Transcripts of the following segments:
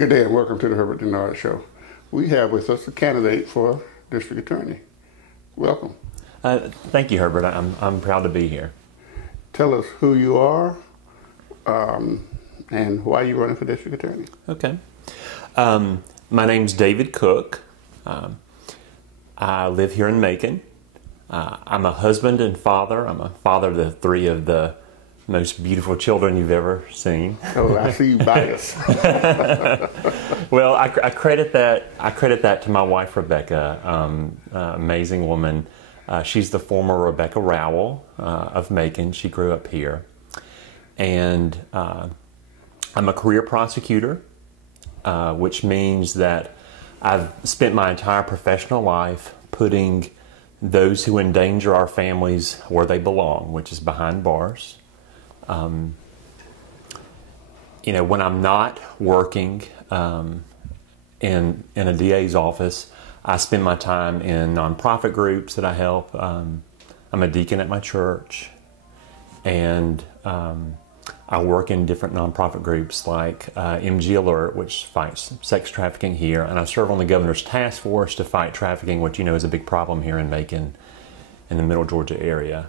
Good day and welcome to the Herbert Dennard Show. We have with us a candidate for district attorney. Welcome. Thank you, Herbert. I'm proud to be here. Tell us who you are and why you're running for district attorney. Okay. My name's David Cooke. I live here in Macon. I'm a husband and father. I'm a father to three of the most beautiful children you've ever seen. Oh, I see you bias. Well, I credit that to my wife Rebecca, amazing woman. She's the former Rebecca Rowell of Macon. She grew up here, and I'm a career prosecutor, which means that I've spent my entire professional life putting those who endanger our families where they belong, which is behind bars. When I'm not working in a DA's office, I spend my time in nonprofit groups that I help. I'm a deacon at my church, and I work in different nonprofit groups like MG Alert, which fights sex trafficking here, and I serve on the governor's task force to fight trafficking, which is a big problem here in Macon, in the Middle Georgia area.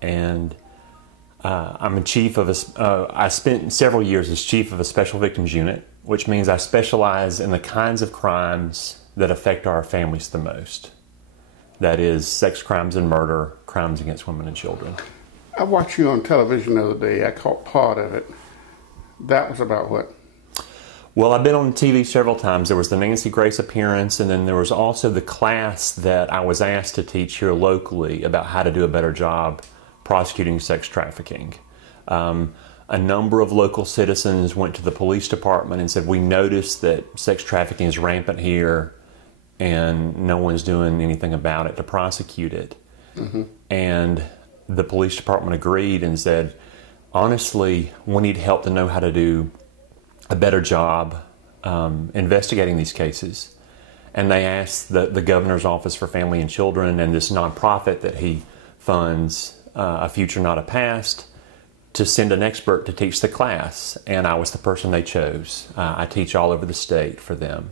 And I'm a chief of I spent several years as chief of a special victims unit, which means I specialize in the kinds of crimes that affect our families the most. That is sex crimes and murder, crimes against women and children. I watched you on television the other day. I caught part of it. That was about what? Well, I've been on TV several times. There was the Nancy Grace appearance, and then there was also the class that I was asked to teach here locally about how to do a better job prosecuting sex trafficking. A number of local citizens went to the police department and said, we noticed that sex trafficking is rampant here and no one's doing anything about it to prosecute it. Mm-hmm. And the police department agreed and said, honestly, we need help to know how to do a better job investigating these cases. And they asked the governor's office for family and children and this nonprofit that he funds, A Future Not a Past, to send an expert to teach the class, and I was the person they chose. I teach all over the state for them.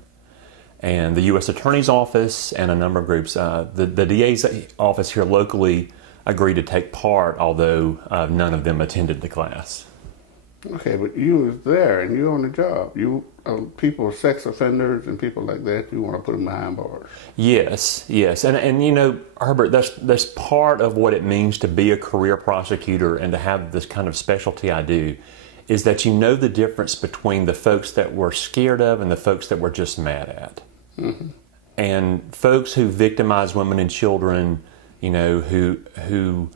And the U.S. Attorney's Office and a number of groups, the DA's office here locally agreed to take part, although none of them attended the class. Okay, but you was there and you on the job. You people, sex offenders and people like that, you want to put them behind bars. Yes, and Herbert, that's part of what it means to be a career prosecutor and to have this kind of specialty I do, is that you know the difference between the folks that we're scared of and the folks that we're just mad at. Mm-hmm. And folks who victimize women and children, who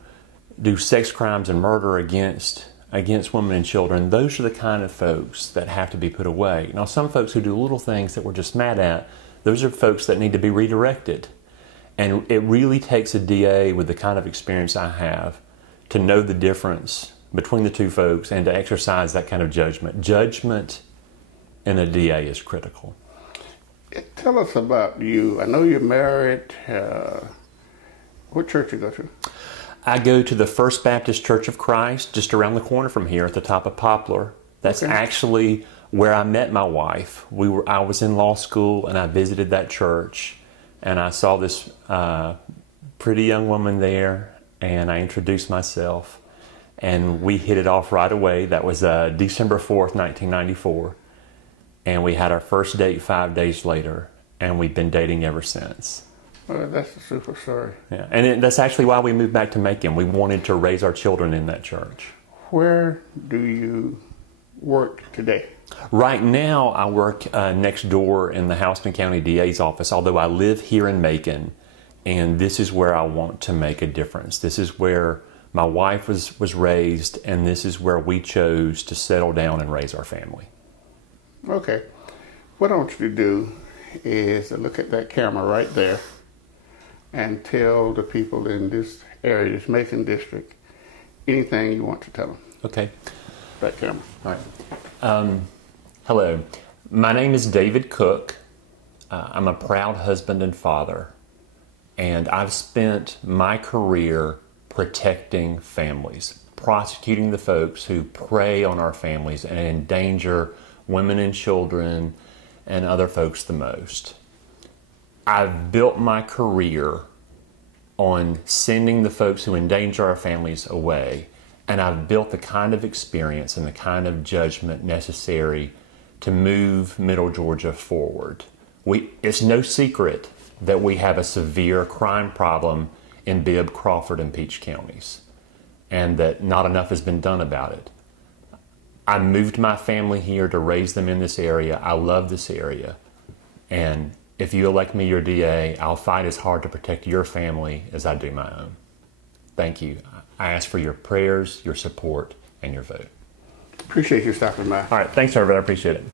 do sex crimes and murder against women and children, those are the kind of folks that have to be put away. Now, some folks who do little things that we're just mad at, those are folks that need to be redirected. And it really takes a DA with the kind of experience I have to know the difference between the two folks and to exercise that kind of judgment. Judgment in a DA is critical. Tell us about you. I know you're married. What church you go to? I go to the First Baptist Church of Christ, just around the corner from here at the top of Poplar. That's actually where I met my wife. I was in law school and I visited that church, and I saw this pretty young woman there, and I introduced myself, and we hit it off right away. That was December 4th, 1994, and we had our first date 5 days later, and we've been dating ever since. Well, that's a super story. Yeah, and that's actually why we moved back to Macon. We wanted to raise our children in that church. Where do you work today? Right now, I work next door in the Houston County DA's office, although I live here in Macon, and this is where I want to make a difference. This is where my wife was raised, and this is where we chose to settle down and raise our family. Okay. What I want you to do is look at that camera right there and tell the people in this area, this Macon district, anything you want to tell them. Okay. That camera. All right. Hello. My name is David Cooke. I'm a proud husband and father, and I've spent my career protecting families, prosecuting the folks who prey on our families and endanger women and children and other folks the most. I've built my career on sending the folks who endanger our families away, and I've built the kind of experience and the kind of judgment necessary to move Middle Georgia forward. It's no secret that we have a severe crime problem in Bibb, Crawford, and Peach counties, and that not enough has been done about it. I moved my family here to raise them in this area. I love this area. And if you elect me your DA, I'll fight as hard to protect your family as I do my own. Thank you. I ask for your prayers, your support, and your vote. Appreciate you stopping by. All right. Thanks, Herbert. I appreciate it.